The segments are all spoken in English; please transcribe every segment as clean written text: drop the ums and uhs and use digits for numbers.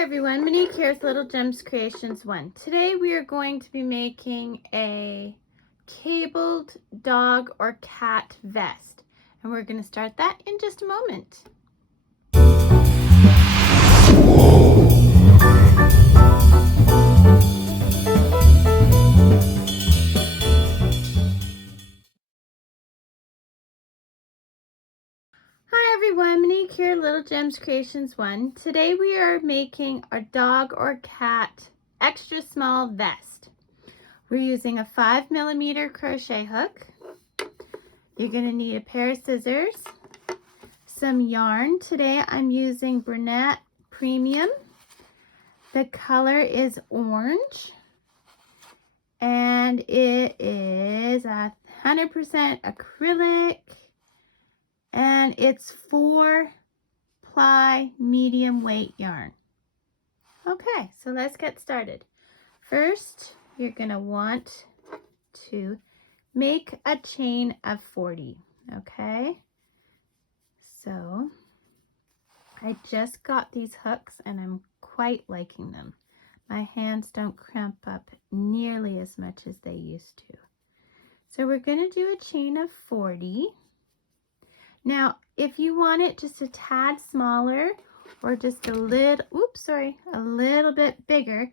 Hi everyone, Monique here with Little Gems Creations 1. Today we are going to be making a cabled dog or cat vest. And we're going to start that in just a moment. Hi everyone, Monique here, Little Gems Creations 1. Today we are making a dog or cat extra small vest. We're using a 5mm crochet hook. You're going to need a pair of scissors, some yarn. Today I'm using Brunette Premium. The color is orange and it is 100% acrylic and it's 4-ply medium weight yarn. Okay, so let's get started. First, you're going to want to make a chain of 40, okay? So I just got these hooks and I'm quite liking them. My hands don't cramp up nearly as much as they used to. So we're going to do a chain of 40. Now, if you want it just a tad smaller or just a little, a little bit bigger,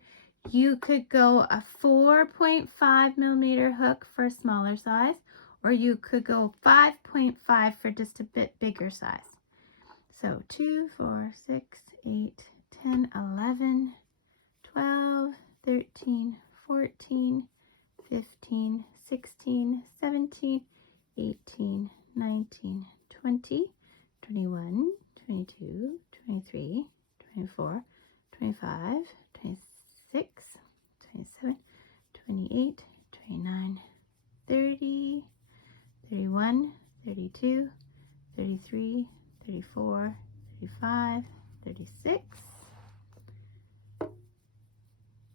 you could go a 4.5mm hook for a smaller size, or you could go 5.5 for just a bit bigger size. So 2, 4, 6, 8, 10, 11, 12, 13, 14, 15, 16, 17, 18, 19, 20, 21, 22, 23, 24, 25, 26, 27, 28, 29, 30, 31, 32, 33, 34, 35, 36,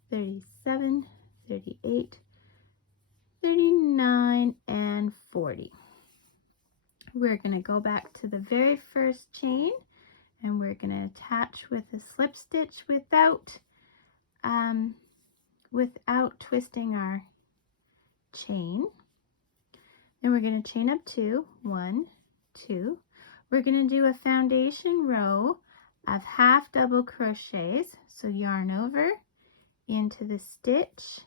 37, 38, 39, and 40. We're going to go back to the very first chain and we're going to attach with a slip stitch without twisting our chain. Then we're going to chain up 2, 1, 2. We're going to do a foundation row of half double crochets. So yarn over, into the stitch,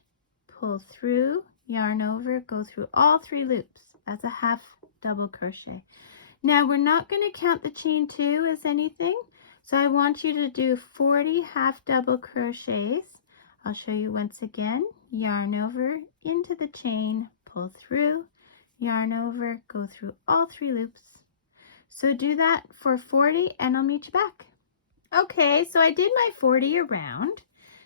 pull through, yarn over, go through all 3 loops as a half double crochet. Now we're not going to count the chain 2 as anything, so I want you to do 40 half double crochets. I'll show you once again. Yarn over, into the chain, pull through, yarn over, go through all 3 loops. So do that for 40 and I'll meet you back. Okay, so I did my 40 around.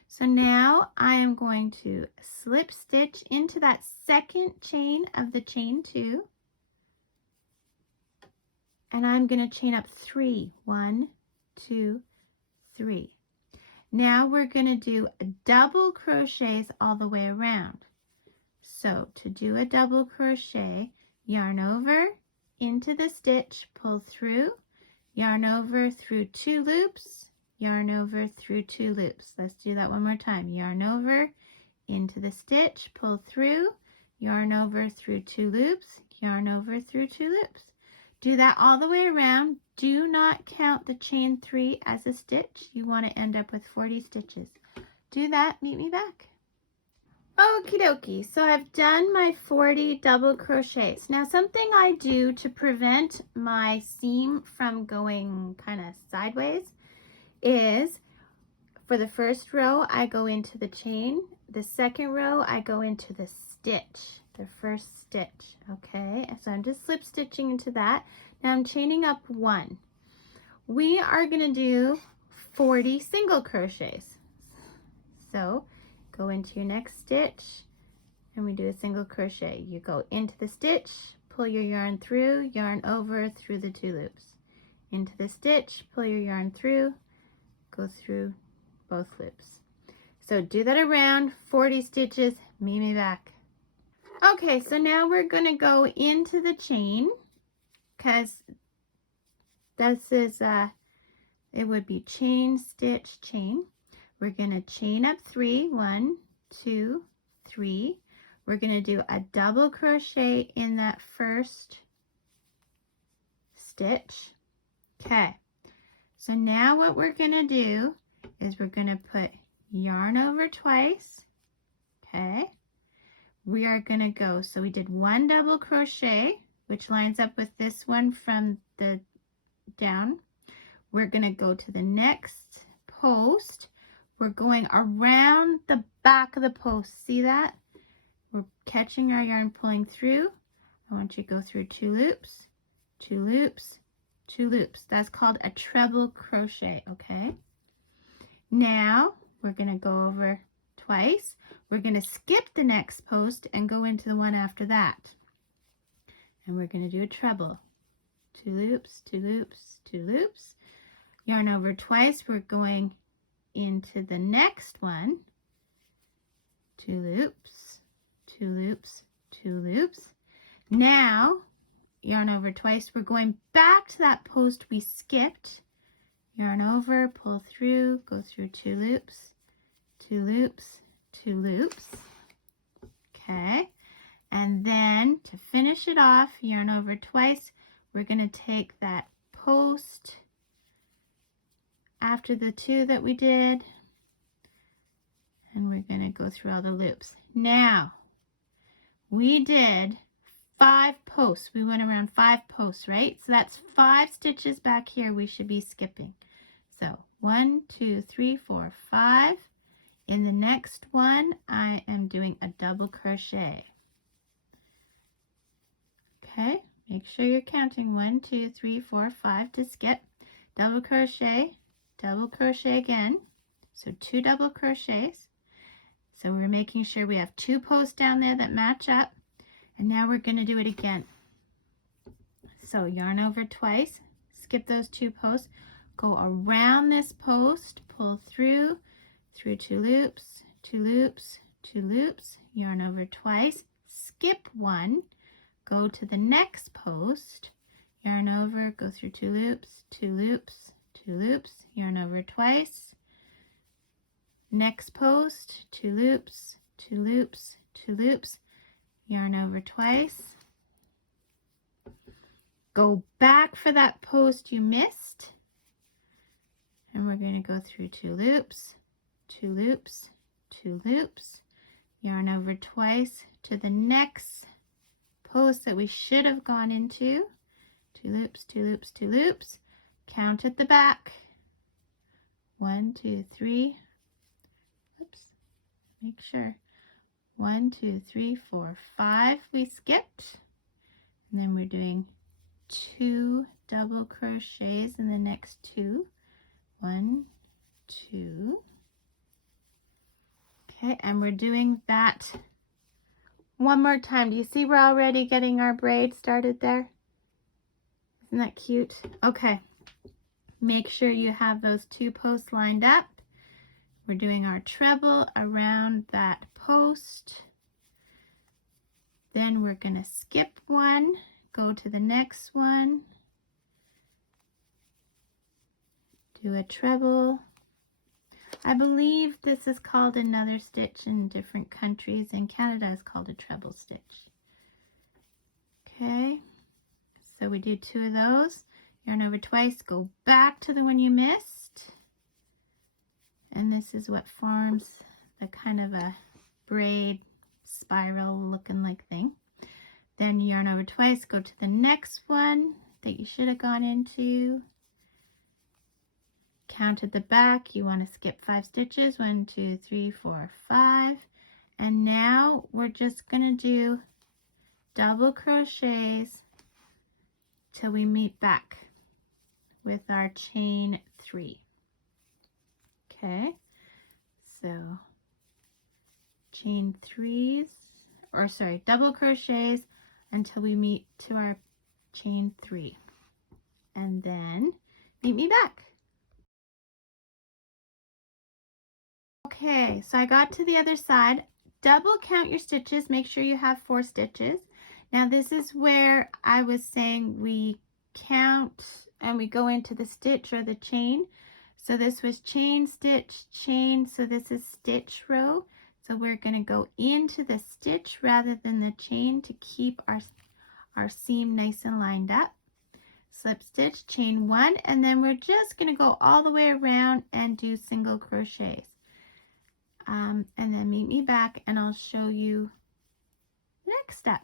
So now I am going to slip stitch into that second chain of the chain 2. And I'm going to chain up 3. 1, 2, 3. Now we're going to do double crochets all the way around. So to do a double crochet, yarn over, into the stitch, pull through, yarn over through 2 loops, yarn over through 2 loops. Let's do that one more time. Yarn over, into the stitch, pull through, yarn over through 2 loops, yarn over through 2 loops. Do that all the way around. Do not count the chain 3 as a stitch. You want to end up with 40 stitches. Do that, meet me back. Okie dokie, so I've done my 40 double crochets. Now something I do to prevent my seam from going kind of sideways is for the first row I go into the chain, the second row I go into the stitch, the first stitch, okay? So I'm just slip stitching into that. Now I'm chaining up 1. We are going to do 40 single crochets. So go into your next stitch and we do a single crochet. You go into the stitch, pull your yarn through, yarn over through the 2 loops. Into the stitch, pull your yarn through, go through both loops. So do that around 40 stitches, meet me back. Okay, so now we're going to go into the chain because this is it would be chain, stitch, chain. we're going to chain up 3, 1, 2, 3. We're going to do a double crochet in that first stitch. Okay, so now what we're going to do is we're going to put yarn over twice. Okay, we are going to go, so we did 1 double crochet, which lines up with this one from the down. We're going to go to the next post. We're going around the back of the post. See that? We're catching our yarn, pulling through. I want you to go through 2 loops, 2 loops, 2 loops. That's called a treble crochet, okay? Now we're going to go over twice. We're going to skip the next post and go into the one after that. And we're going to do a treble. 2 loops, 2 loops, 2 loops. Yarn over twice. We're going into the next one. 2 loops, 2 loops, 2 loops. Now, yarn over twice. We're going back to that post we skipped. Yarn over, pull through, go through 2 loops, 2 loops, 2 loops. Okay, and then to finish it off, yarn over twice. We're going to take that post after the 2 that we did, and we're going to go through all the loops. Now, we did 5 posts. We went around 5 posts, right? So that's 5 stitches back here we should be skipping. So 1, 2, 3, 4, 5. In the next one, I am doing a double crochet. Okay, make sure you're counting 1, 2, 3, 4, 5 to skip. Double crochet again. So 2 double crochets. So we're making sure we have 2 posts down there that match up. And now we're going to do it again. So yarn over twice, skip those 2 posts, go around this post, pull through 2 loops, 2 loops, 2 loops, yarn over twice, skip 1, go to the next post, yarn over, go through 2 loops, 2 loops, 2 loops, yarn over twice, next post, 2 loops, 2 loops, 2 loops, yarn over twice, go back for that post you missed, and we're going to go through 2 loops, 2 loops, 2 loops, yarn over twice to the next post that we should have gone into, 2 loops, 2 loops, 2 loops, count at the back, 1, 2, 3, oops, make sure, 1, 2, 3, 4, 5 we skipped, and then we're doing 2 double crochets in the next 2, 1, 2, okay, and we're doing that one more time. Do you see we're already getting our braid started there? Isn't that cute? Okay, make sure you have those 2 posts lined up. We're doing our treble around that post. Then we're going to skip 1, go to the next one, do a treble. I believe this is called another stitch in different countries. In Canada, it's called a treble stitch. Okay, so we do 2 of those. Yarn over twice, go back to the one you missed. And this is what forms the kind of a braid spiral looking like thing. Then yarn over twice, go to the next one that you should have gone into. Count at the back. You want to skip 5 stitches. 1, 2, 3, 4, 5. And now we're just going to do double crochets till we meet back with our chain 3. Okay, so chain 3s, or sorry, double crochets until we meet to our chain 3, and then meet me back. Okay, so I got to the other side. Double count your stitches, make sure you have 4 stitches. Now this is where I was saying we count and we go into the stitch or the chain. So this was chain, stitch, chain. So this is stitch row. So we're going to go into the stitch rather than the chain to keep our seam nice and lined up. Slip stitch, chain 1, and then we're just going to go all the way around and do single crochets. And then meet me back and I'll show you the next step.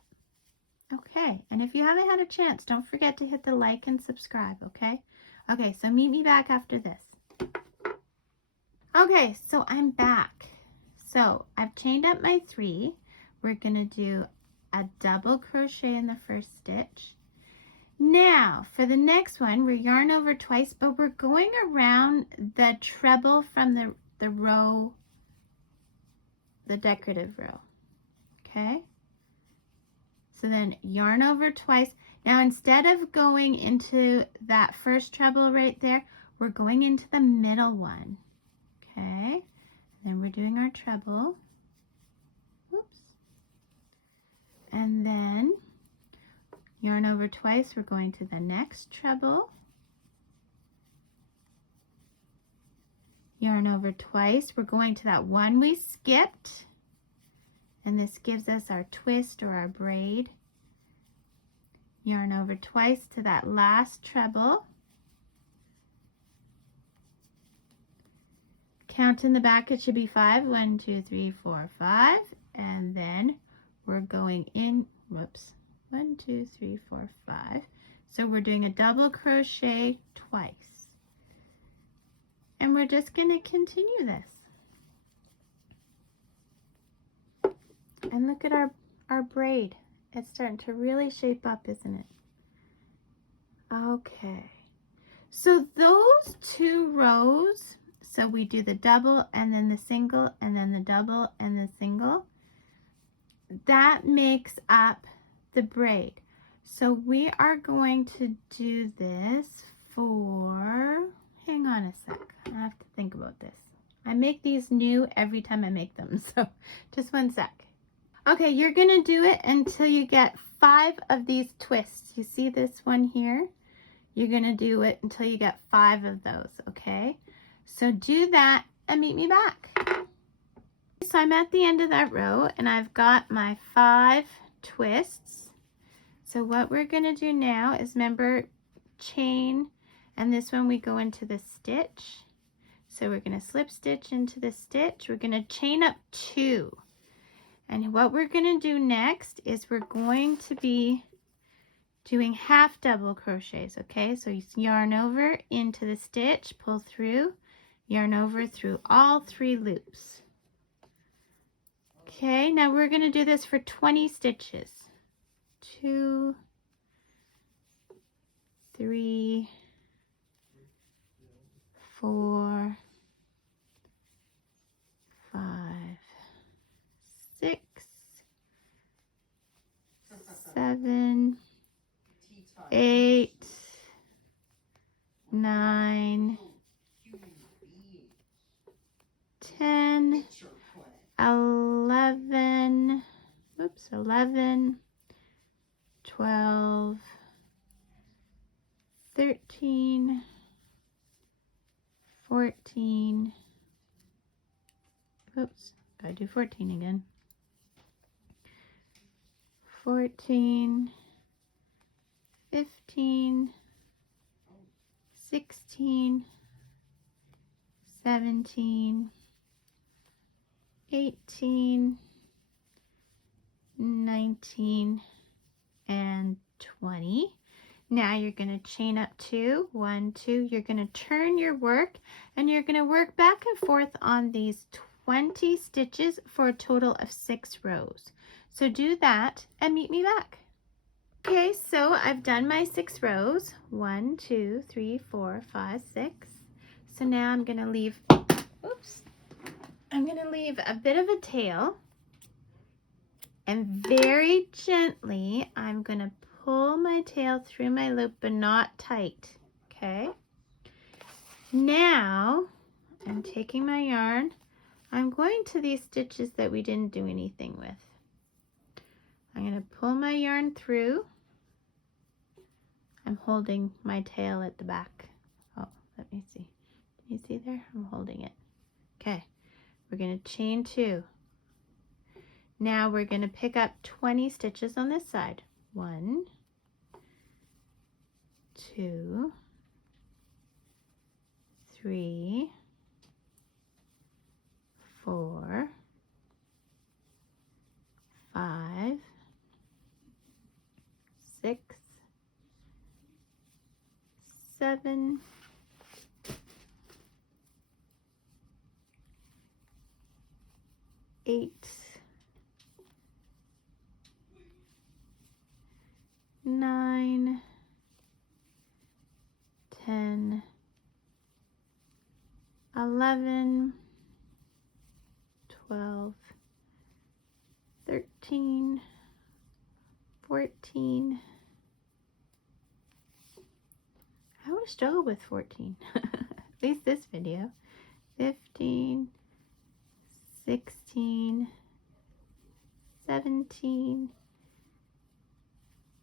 Okay, and if you haven't had a chance, don't forget to hit the like and subscribe, okay? Okay, so meet me back after this. Okay, so I'm back. So I've chained up my 3. We're going to do a double crochet in the first stitch. Now for the next one, we're yarn over twice, but we're going around the treble from the row, the decorative row. Okay, so then yarn over twice. Now instead of going into that first treble right there, we're going into the middle one. Okay, then we're doing our treble. Oops. And then yarn over twice, we're going to the next treble. Yarn over twice, we're going to that one we skipped. And this gives us our twist or our braid. Yarn over twice to that last treble. Count in the back, it should be 5. 1, 2, 3, 4, 5. And then we're going in, whoops. 1, 2, 3, 4, 5. So we're doing a double crochet twice. And we're just going to continue this. And look at our braid. It's starting to really shape up, isn't it? Okay. So those 2 rows, so we do the double and then the single and then the double and the single. That makes up the braid. So we are going to do this for, hang on a sec, I have to think about this. I make these new every time I make them, so just one sec. Okay, you're gonna do it until you get 5 of these twists. You see this one here? You're gonna do it until you get 5 of those, okay? So do that and meet me back. So I'm at the end of that row and I've got my 5 twists. So what we're going to do now is, remember, chain, and this one we go into the stitch. So we're going to slip stitch into the stitch. We're going to chain up 2. And what we're going to do next is we're going to be doing half double crochets, okay? So you yarn over into the stitch, pull through, yarn over through all 3 loops. Okay, now we're going to do this for 20 stitches. 2, 3, 4, 5, 6, 7, 8, 9, 10, 11, 12, 13, 14, oops, gotta do 14 again, 14, 15, 16, 17, 18, 19, and 20. Now you're going to chain up 2, 1, 2. You're going to turn your work and you're going to work back and forth on these 20 stitches for a total of 6 rows. So do that and meet me back. Okay, so I've done my 6 rows. 1, 2, 3, 4, 5, 6. So now I'm going to leave, oops, I'm going to leave a bit of a tail, and very gently I'm going to pull my tail through my loop, but not tight. Okay, now I'm taking my yarn, I'm going to these stitches that we didn't do anything with. I'm going to pull my yarn through. I'm holding my tail at the back. Oh, let me see. Can you see See there? I'm holding it. Okay, we're going to chain 2. Now we're going to pick up 20 stitches on this side. 1, 2, 3, 4, 5, 6, 7, 8, 9, 10, 11, 12, 13, 14. I always struggle with 14, at least this video. 15, 16, 17,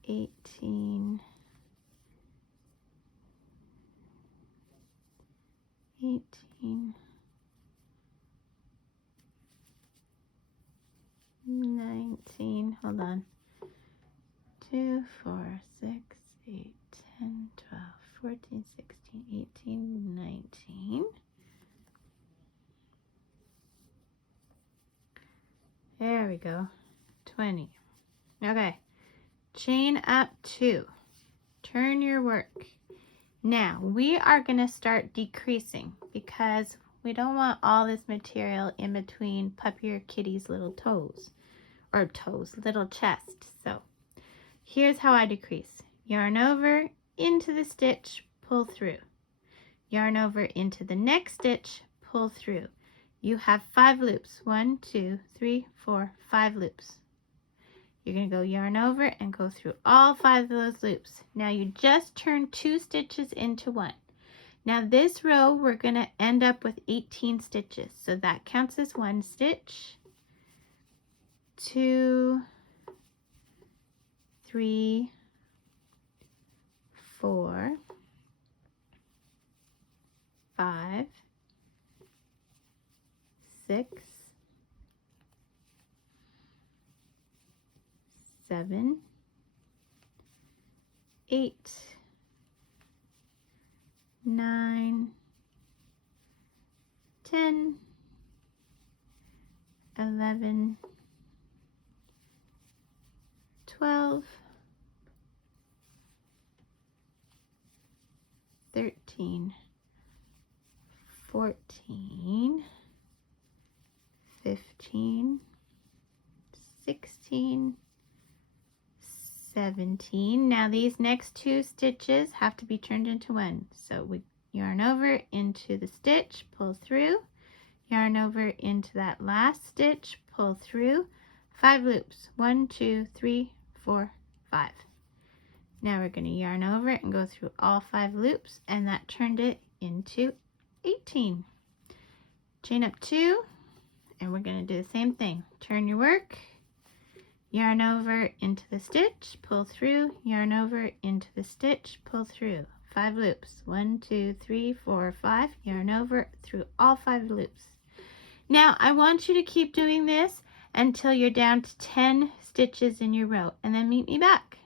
18, 19, hold on, 2, 4, 6, 8, 10, 12, 14, 16, 18, 19. There we go, 20. Okay, chain up 2, turn your work. Now we are going to start decreasing because we don't want all this material in between Puppy or Kitty's little toes, or little chest. So here's how I decrease. Yarn over into the stitch, pull through. Yarn over into the next stitch, pull through. You have 5 loops. 1, 2, 3, 4, 5 loops. You're going to go yarn over and go through all 5 of those loops. Now you just turn 2 stitches into 1. Now this row we're going to end up with 18 stitches. So that counts as 1 stitch, 2, 3, 4, 5, 6, 7, 8, 9, 10, 11, 12, 13, 14, 15, 16, 17. Now these next 2 stitches have to be turned into 1. So we yarn over into the stitch, pull through, yarn over into that last stitch, pull through, 5 loops. 1, 2, 3, 4, 5. Now we're going to yarn over and go through all 5 loops, and that turned it into 18. Chain up 2, and we're going to do the same thing. Turn your work, yarn over into the stitch, pull through, yarn over into the stitch, pull through. 5 loops. 1, 2, 3, 4, 5. Yarn over through all 5 loops. Now I want you to keep doing this until you're down to 10 stitches in your row, and then meet me back.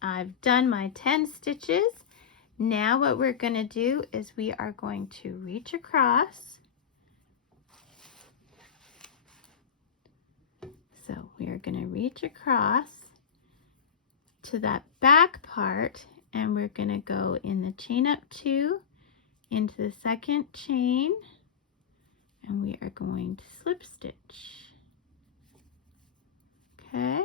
I've done my 10 stitches. Now what we're going to do is we are going to reach across. So we are going to reach across to that back part, and we're going to go in the chain up 2 into the second chain, and we are going to slip stitch. Okay,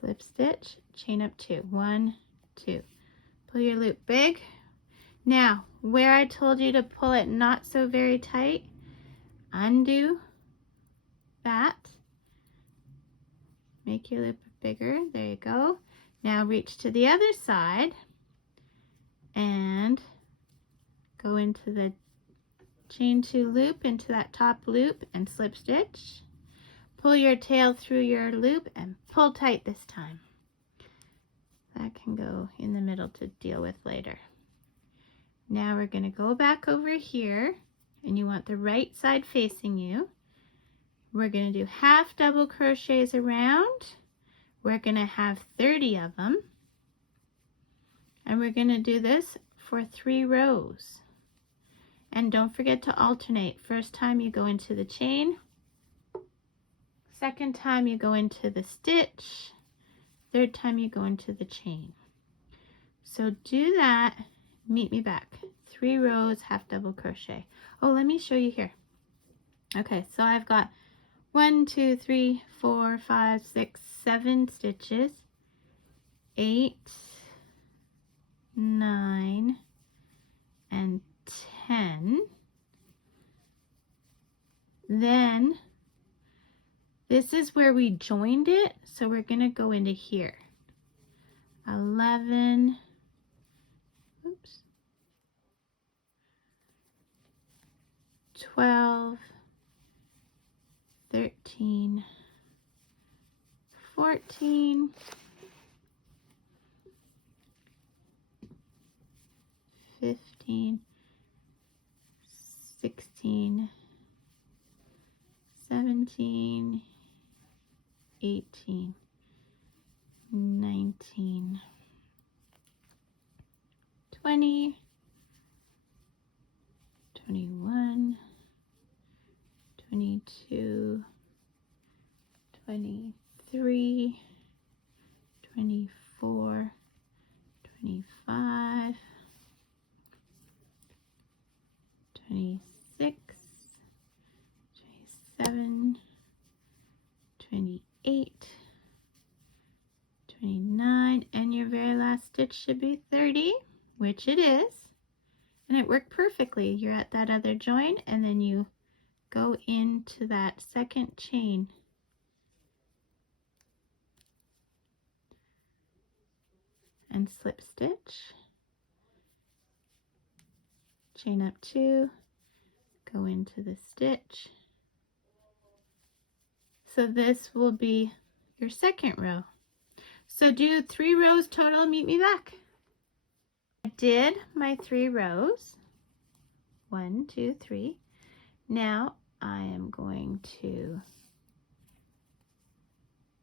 slip stitch, chain up 2, 1, 2, pull your loop big. Now where I told you to pull it not so very tight, undo that, make your loop bigger, there you go. Now reach to the other side and go into the chain 2 loop into that top loop and slip stitch. Pull your tail through your loop and pull tight this time. That can go in the middle to deal with later. Now we're going to go back over here, and you want the right side facing you. We're going to do half double crochets around. We're going to have 30 of them. And we're going to do this for 3 rows. And don't forget to alternate. First time you go into the chain. Second time you go into the stitch. Third time you go into the chain. So do that. Meet me back. 3 rows, half double crochet. Oh, let me show you here. Okay, so I've got 1, 2, 3, 4, 5, 6, 7 stitches. 8, 9, and 10. Then this is where we joined it, so we're going to go into here. 11, oops, 12, 13, 14, 15, 16, 17, 18, 19, 20, 21, 22, 23, 24, 25, 26, 27, 28, 29, and your very last stitch should be 30, which it is, and it worked perfectly. You're at that other join, and then you go into that second chain. And slip stitch, chain up 2, go into the stitch. So this will be your second row. So do 3 rows total, meet me back. I did my 3 rows. 1, 2, 3. Now I am going to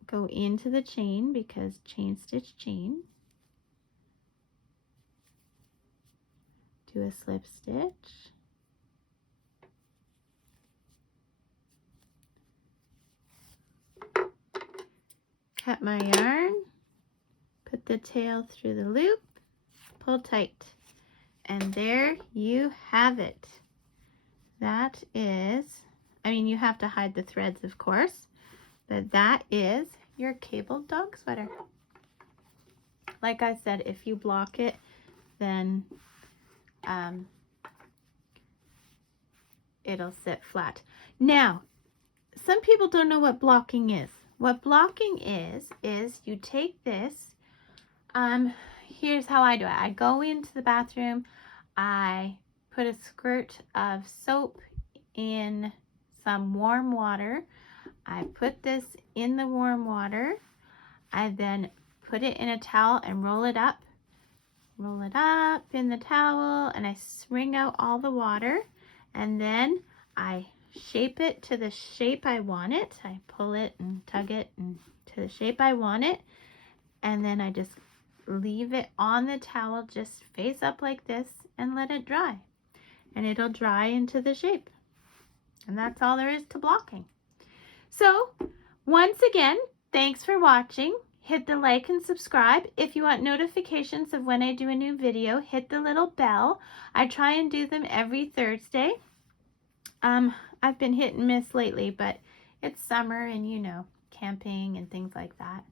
go into the chain because chain stitch chain. Do a slip stitch. Cut my yarn, put the tail through the loop, pull tight, and there you have it. That is, I mean, you have to hide the threads, of course, but that is your cabled dog sweater. Like I said, if you block it, then it'll sit flat. Now, some people don't know what blocking is. What blocking is you take this, here's how I do it. I go into the bathroom, I put a squirt of soap in some warm water. I put this in the warm water. I then put it in a towel and roll it up in the towel, and I wring out all the water, and then I shape it to the shape I want it. I pull it and tug it and to the shape I want it, and then I just leave it on the towel just face up like this and let it dry, and it'll dry into the shape. And that's all there is to blocking. So once again, thanks for watching. Hit the like and subscribe. If you want notifications of when I do a new video, hit the little bell. I try and do them every Thursday. I've been hit and miss lately, but it's summer and you know, camping and things like that.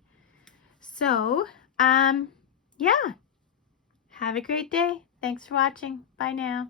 So, yeah. Have a great day. Thanks for watching. Bye now.